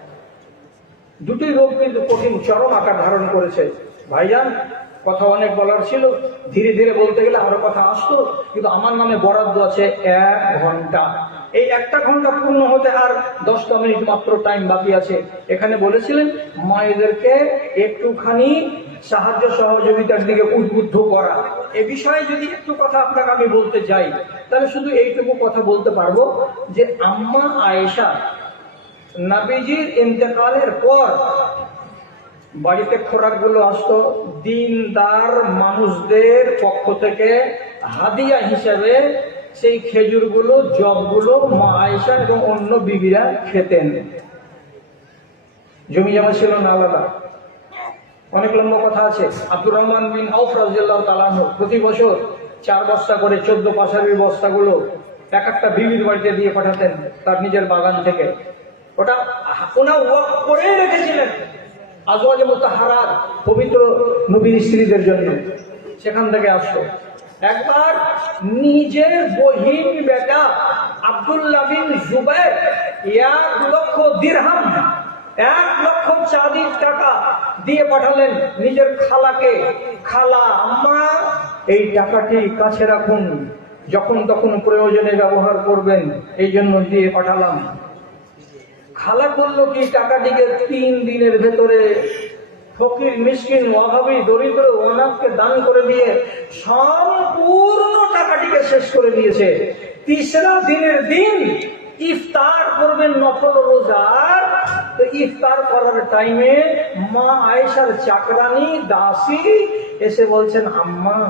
দুটোই রোগ কিন্তু কঠিন চরম আকার ধারণ করেছে। ভাইজান, কথা অনেক বলার ছিল, ধীরে ধীরে বলতে গেলে আরো কথা আসতো, কিন্তু আমার নামে বরাদ্দ আছে 1 ঘন্টা। এই 1টা ঘন্টা পূর্ণ হতে আর 10টা মিনিট মাত্র টাইম বাকি আছে। এখানে বলেছিলেন মায়েদেরকে একটুখানি সাহায্য সহযোগিতার দিকে উদ্বুদ্ধ করা। এ বিষয়ে যদি একটু কথা আপনাকে আমি বলতে যাই, তাহলে শুধু এইটুকু কথা বলতে পারবো যে আম্মা আয়েশা নবীজির ইন্তেকালের পর বাড়িতে খোরাকগুলো আসতো, দিনদার মানুষদের পক্ষ থেকে হাদিয়া হিসেবে সেই খেজুরগুলো, জবগুলো মা আয়েশা এবং অন্য বিবিরা খেতেন। জমি জমা ছিল না আলাদা, অনেক লম্বা কথা আছে। আব্দুর রহমান বিন আউফ রাদিয়াল্লাহু তাআলা আনহু প্রতি বছর 4 বস্তা করে 14 পাশারি বস্তাগুলো এক একটা বিবির বাড়িতে দিয়ে পাঠাতেন তার নিজের বাগান থেকে। ওটা ওনা ওয়াকফ করে রেখেছিলেন আজওয়াজে মুতাহহারাত, পবিত্র নবীর স্ত্রীদের জন্য, সেখান থেকে আসতো। একবার নিজের বহিন বেটা আব্দুল্লাহ বিন জুবাইর 1 লক্ষ দিরহাম, 1 লক্ষ চাঁদির টাকা দিয়ে পাঠালেন নিজের খালাকে। খালা, আম্মা এই টাকাটি কাছে রাখুন, যখন তখন প্রয়োজনে ব্যবহার করবেন, এই জন্য দিয়ে পাঠালাম। খালা করলো কি, টাকাটিকে 3 দিনের ভেতরে ফকির, মিসকিন, অভাবী, দরিদ্র, অনাথকে দান করে দিয়ে সম্পূর্ণ টাকাটিকে শেষ করে দিয়েছে। 3রা দিনের দিন ইফতার করবেন নফল রোজার, তো ইফতার করার টাইমে মা আয়েশার চাকরানি দাসী এসে বলছেন, আম্মা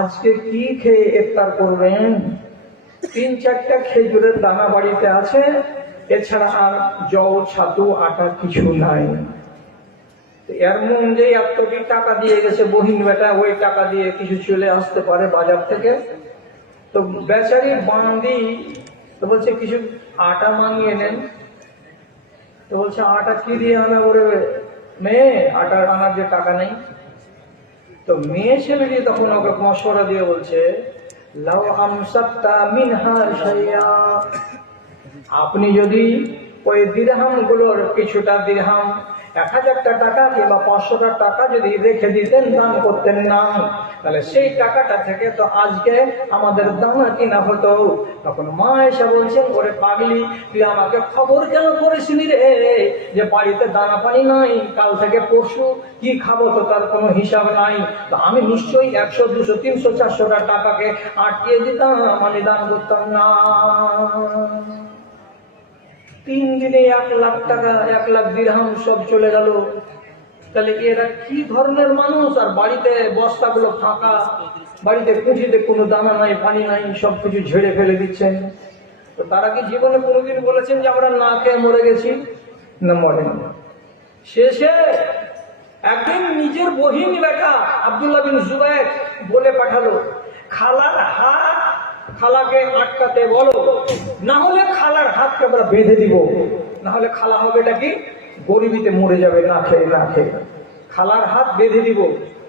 আজকে কি খেয়ে ইফতার করবেন? 3-4টা খেজুরের দানা বাড়িতে আছে, এছাড়া আর জল, ছাতু, আটা কিছু নাই। এর মন যে এতটি টাকা দিয়ে গেছে বহিন বেটা, ওই টাকা দিয়ে কিছু চলে আসতে পারে বাজার থেকে। তো বেচারি বান্দি তো বলছে কিছু আটা মাঙিয়ে নেন। তো বলছে আটা কি দিয়ে আনা? ওরে মেয়ে, আটা আনার যে টাকা নেই। তো মেয়ে ছেলেটি তখন ওকে মশওয়ারা দিয়ে বলছে, লাউ আমসাকতা মিনহা শাইয়া, আপনি যদি ওই দিরহাম গুলোর কিছুটা দিরহাম, 1000টা টাকা কিংবা 500টা টাকা যদি রেখে দিতেন, দান করতেন না, তাহলে সেই টাকাটা থেকে তো আজকে আমাদের দানা কিনা হতো। তখন মা এসে বলছেন, ওরে পাগলি, তুই আমাকে খবর কেন করেছিলি রে যে বাড়িতে দানা পানি নাই, কাল থেকে পরশু কি খাবো তো তার কোনো হিসাব নাই। তো আমি নিশ্চয়ই 100, 200, 300, 400টা টাকাকে আটকিয়ে দিতাম, আমি দান করতাম না। 3 দিনে 1 লাখ টাকা, 1 লাখ দিরহাম সব চলে গেল। তাহলে এরা কি ধরনের মানুষ? আর বাড়িতে বস্তাগুলো ফাঁকা, বাড়িতে কুঠিতে কোনো দানা নাই, পানি নাই, সবকিছু ঝেড়ে ফেলে দিচ্ছেন। তো তারা কি জীবনে কোনোদিন বলেছেন যে আমরা না খেয়ে মরে গেছি? না, মরে না। শেষে একদিন নিজের বহিন বেটা আব্দুল্লাহ বিন জুবাইর বলে পাঠালো, খালার হাত খালাকে আটকাতে বলো, না হলে খালার হাতকে আমরা বেঁধে দিব, না হলে খালা হবেটা কি গরিবিতে মরে যাবে, না খেয়ে না খেয়ে। খালার হাত বেঁধে দিব,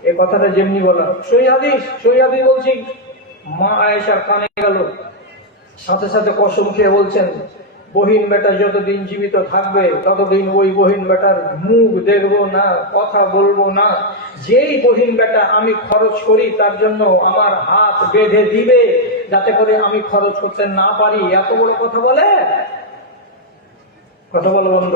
এই কথাটা যেমনি বলা সহি হাদিস বলছি। মা আয়েশার কানে গেল, সাথে সাথে কসম খেয়ে বলছেন, বহিন বেটা যতদিন জীবিত থাকবে ততদিন ওই বহিন বেটার মুখ দেখবো না, কথা বলবো না। যেই বহিন বেটা আমি খরচ করি তার জন্য আমার হাত বেঁধে দিবে, যাতে করে আমি খরচ করতে না পারি। এত বড় কথা বলে, কথা বলো বন্ধ।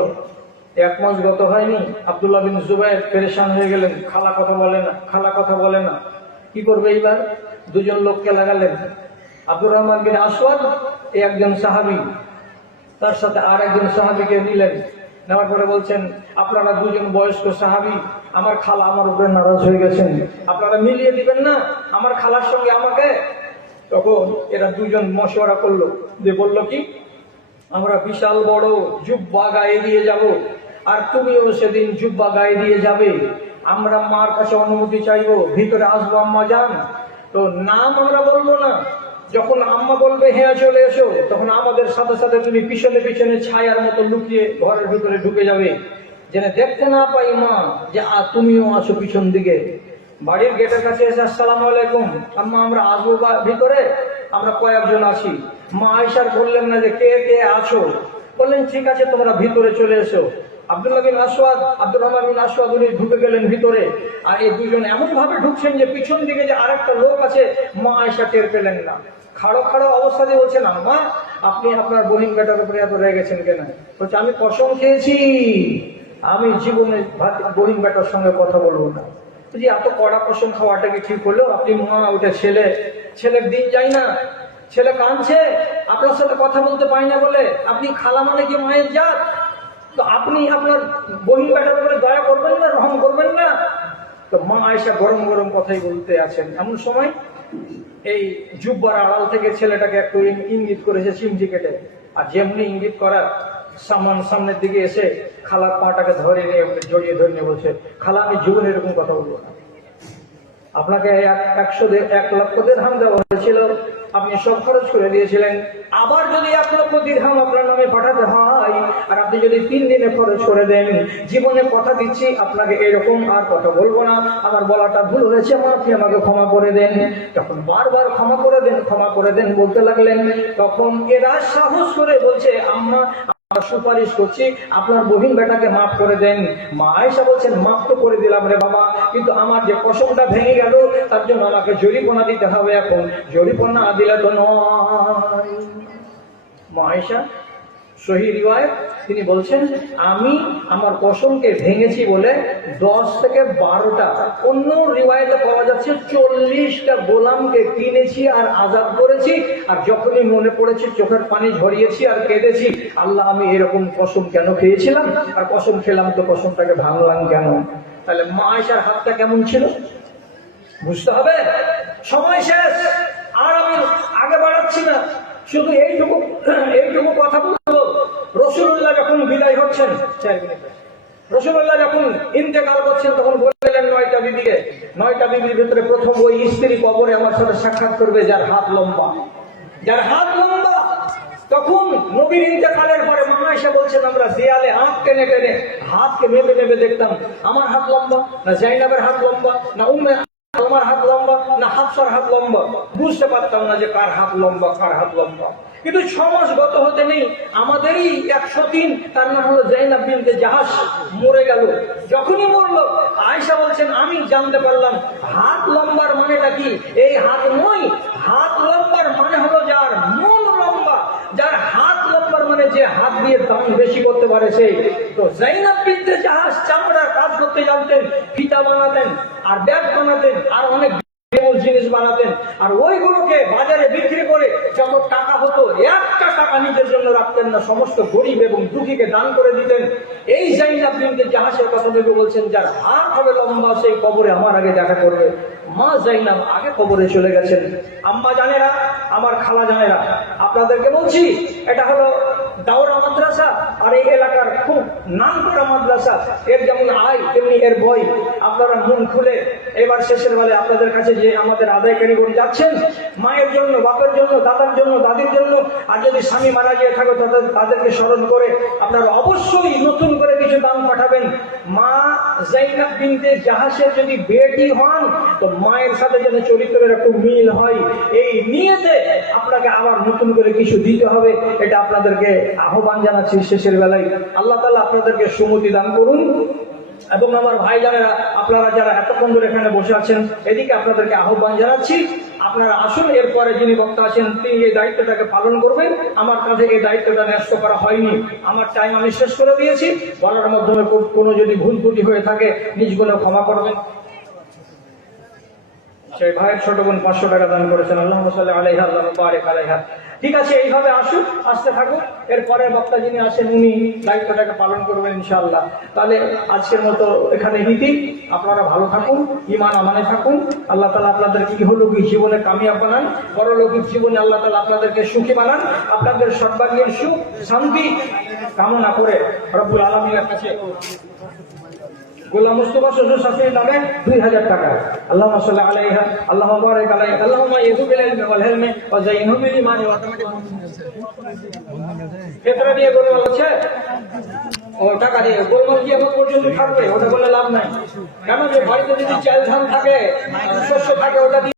1 মাস গত হয়নি, আব্দুল্লাহ বিন জুবাইর পেরেশান হয়ে গেলেন, খালা কথা বলে না, খালা কথা বলে না, কি করবে এইবার? 2জন লোককে লাগালেন। আব্দুর রহমান বিন আসওয়াদ, একজন সাহাবী, তার সাথে আর একজন সাহাবীকে নিলেন। নেওয়ার পরে বলছেন, আপনারা 2জন বয়স্ক সাহাবী, আমার খালা আমার উপরে নারাজ হয়ে গেছেন, আপনারা মিলিয়ে দিবেন না আমার খালার সঙ্গে আমাকে? তখন এরা 2জন মশওয়ারা করলো, যে বলল কি, আমরা বিশাল বড় জুব্বা গায়ে দিয়ে যাব, আর তুমিও সেদিন জুব্বা গায়ে দিয়ে যাবে। আমরা মার কাছে অনুমতি চাইবো, ভিতরে আসবো আম্মা যান। তো নাম আমরা বলবো না, যখন আম্মা বলবে হ্যাঁ চলে এসো, তখন আমাদের সাথে সাথে তুমি পিছনে পিছনে ছায়ার মতো লুকিয়ে ঘরের ভিতরে ঢুকে যাবে, যেন দেখতে না পাই মা যে তুমিও আসো পিছন দিকে। বাড়ির গেটের কাছে এসে আসসালামু আলাইকুম আম্মা, আমরা আসবো ভিতরে, আমরা কয়েকজন আছি। মা আয়েশার বললেন না যে কে কে আছো, বললেন ঠিক আছে তোমরা ভিতরে চলে এসো। আব্দুল্লাহ বিন আসওয়াদ, আব্দুর রহমান বিন আসওয়াদ উনি ঢুকে গেলেন ভিতরে, আর এই 2জন এমন ভাবে ঢুকছেন যে পিছন দিকে যে আরেকটা লোক আছে মা আয়েশা টের পেলেন না। খাড়ো খাড়ো অবস্থাতে বলছেন, আম্মা আপনি আপনার বহিন বেটার উপরে এত রেগে গেছেন কেন? বলছে, আমি কসম খেয়েছি আমি জীবনে বহিন বেটার সঙ্গে কথা বলবো না। যে এত কড়া কসম খাওয়াটা কি ঠিক হলো? আপনি মা, ওটা ছেলের দিন যায় না, ছেলে কাঁদছে, আপনার সাথে কথা বলতে পারি না বলে আপনি খালা মানে কি মায়ের জাত? তো আপনি আপনার বহিন বেটার উপরে দয়া করবেন না, রহম করবেন না? তো মা আয়েশা গরম গরম কথাই বলতে আছেন, এমন সময় এই জুব্বার আড়াল থেকে ছেলেটাকে একটু ইঙ্গিত করেছে চিমটি কেটে, আর যেমনি ইঙ্গিত করার সামনের দিকে এসে খালার পাটাকে ধরে নিয়ে জড়িয়ে ধরে নিয়ে বলছে, খালা আমি জীবনে এরকম কথা বলবো না। আপনাকে 1,00,000 দিরহাম দেওয়া হয়েছিল, আপনি সব খরচ করে দিয়েছিলেন, আবার যদি 1,00,000 দিরহাম আপনার নামে পাঠাতে হয় আর আপনি যদি 3 দিনে খরচ করে দেন, জীবনে কথা দিচ্ছি আপনাকে এরকম আর কথা বলবো না, আমার বলাটা ভুল হয়েছে, আপনি আমাকে ক্ষমা করে দেন। তখন বারবার ক্ষমা করে দেন বলতে লাগলেন। তখন এরা সাহস করে বলছে, আম্মা সুপারিশ করছি আপনার বহিন বেটাকে মাফ করে দেন। মা আয়েশা বলছেন, মাফ তো করে দিলাম রে বাবা, কিন্তু আমার যে কসমটা ভেঙে গেল তার জন্য আমাকে জরিমানা দিতে হবে, এখন জরিমানা দিলে তো নয়। মা আয়েশা সহি রিওয়ায়াত, তিনি বলছেন, আমি আমার কসমকে ভেঙেছি বলে 10 থেকে 12টা, অন্য রিওয়ায়াতে পাওয়া যাচ্ছে 40টা গোলামকে কিনেছি আর আজাদ করেছি, আর যখনই মনে পড়েছে চোখের পানি ঝরিয়েছি আর কেঁদেছি, আল্লাহ আমি এরকম কসম কেন খেয়েছিলাম, আর কসম খেলাম তো কসমটাকে ভাঙলাম কেন? তাহলে মা আয়েশার হাতটা কেমন ছিল বুঝতে হবে। সময় শেষ, আর আমি আগে বাড়াচ্ছি না, শুধু এইটুকু কথা বলবো। রাসূলুল্লাহ যখন বিদায় হচ্ছেন, 4 মিনিট, রাসূলুল্লাহ যখন ইন্তেকাল করছেন তখন বললেন 9টা বিবিকে, 9টা বিবির ভিতরে প্রথম ওই স্ত্রী কবরে আমার সাথে সাক্ষাৎ করবে যার হাত লম্বা। তখন নবীর ইন্তেকালের পরে মা আয়েশা বলছেন, আমরা দেয়ালে আঁখ টেনে টেনে হাতকে মেপে দেখতাম, আমার হাত লম্বা না জাইনাবের হাত লম্বা না উম্মে আমার হাত লম্বা না হাফসার হাত লম্বা, বুঝতে পারতাম না যে কার হাত লম্বা কার হাত লম্বা। কিন্তু 6 মাস গত হতে নেই, আমাদেরই 103, তার নাম হলো জাইনাব বিনতে জাহাশ, মরে গেল। যখনই মরলো আয়েশা বলছেন, আমি জানতে পারলাম হাত লম্বার মানেটা কি। এই হাত নয়, হাত লম্বার মানে হলো যার মন লম্বা, যার হাত লম্বার মানে যে হাত দিয়ে দাম বেশি করতে পারে সেই। তো জাইনাব বিনতে জাহাশ চামড়ার কাজ করতে জানতেন, ফিতা বানাতেন আর ব্যাগ বানাতেন আর অনেক জিনিস বানাতেন, আর ওইগুলোকে বাজারে বিক্রি করে যত টাকা হতো, 1টা টাকা নিজের জন্য রাখতেন না, সমস্ত গরিব এবং দুঃখীকে দান করে দিতেন। এই জাইনাব বিনতে জাহাশের কথা ভেবে বলছেন, যার হাত হবে লম্বা সেই কবরে আমার আগে দেখা করবে। মা জাইনাব আগে কবরে চলে গেছেন। আম্মা জানেরা, আমার খালা জানেরা, আপনাদেরকে বলছি, এটা হলো দাওরা মাদ্রাসা, আর এই এলাকার খুব নামকরা মাদ্রাসা। এর যেমন আয় তেমনি এর ভয়। আপনারা মন খুলে এবার শেষের বেলা আপনাদের কাছে যে আমাদের আদায়কারীগণ যাচ্ছেন, মায়ের জন্য, বাপের জন্য, দাদার জন্য, দাদির জন্য, আর যদি স্বামী মারা গিয়ে থাকে তাদেরকে স্মরণ করে আপনারা অবশ্যই নতুন করে কিছু দান পাঠাবেন। মা জাইনাব বিনতে জাহাশের যদি বেটি হন, তো মায়ের সাথে যেন চরিত্রের একটু মিল হয়, এই নিয়েতে আপনাকে আবার নতুন করে কিছু দিতে হবে। এটা আপনাদেরকে আহ্বান জানাচ্ছি শেষের বেলায়। আল্লাহ তাআলা আপনাদেরকে সুমতি দান করুন। এবং আমার ভাই জানেরা, আপনারা যারা এতক্ষণ ধরে এখানে বসে আছেন, এদিকে আপনাদেরকে আহ্বান জানাচ্ছি, আপনারা আসুন। এরপরে যিনি বক্তা আছেন তিনি এই দায়িত্বটাকে পালন করবেন। আমার কাছে এই দায়িত্বটা ন্যস্ত করা হয়নি, আমার টাইম আমি শেষ করে দিয়েছি। বলার মাধ্যমে কোনো যদি ভুল ত্রুটি হয়ে থাকে নিজগুলো ক্ষমা করবেন। সেই ভাইয়ের ছোট বোন 500 টাকা দান করেছেন, আল্লাহুম্মা সাল্লি আলাইহা আল্লাহুম্মা বারিক আলাইহা। ঠিক আছে, এইভাবে আসুন, আসতে থাকুন। এরপরে বক্তা যিনি আসেন উনি দায়িত্বটাকে পালন করবেন ইনশাআল্লাহ। তাহলে আজকের মতো এখানে ইতি। আপনারা ভালো থাকুন, ঈমান আমানে থাকুন। আল্লাহ তাআলা আপনাদেরকে ইহলৌকিক জীবনে কামিয়াব বানান, পরলৌকিক জীবনে আল্লাহ তাআলা আপনাদেরকে সুখী বানান। আপনাদের সর্বাঙ্গীন সুখ শান্তি কামনা করে রব্বুল আলামিনের কাছে গোলাম মুস্তাফা শ্বশুর শাশুড়ির নামে 2000 টাকা। আল্লাহুম্মা সাল্লি আলাইহা আল্লাহুম্মা বারিক আলাইহা আল্লাহুম্মা ইয়াযু বিল ইলমি ওয়াল হিলমি ওয়া যায়িনহু বিল ঈমানি ওয়া তামাতিহু। ক্ষেত্রে দিয়ে বলে বলছে ও টাকা দিয়ে গোলমাল কি এখন পর্যন্ত থাকবে, ওটা বলে লাভ নাই। কেন যে বাড়িতে যদি চাল ধান থাকে, শস্য থাকে, ওটা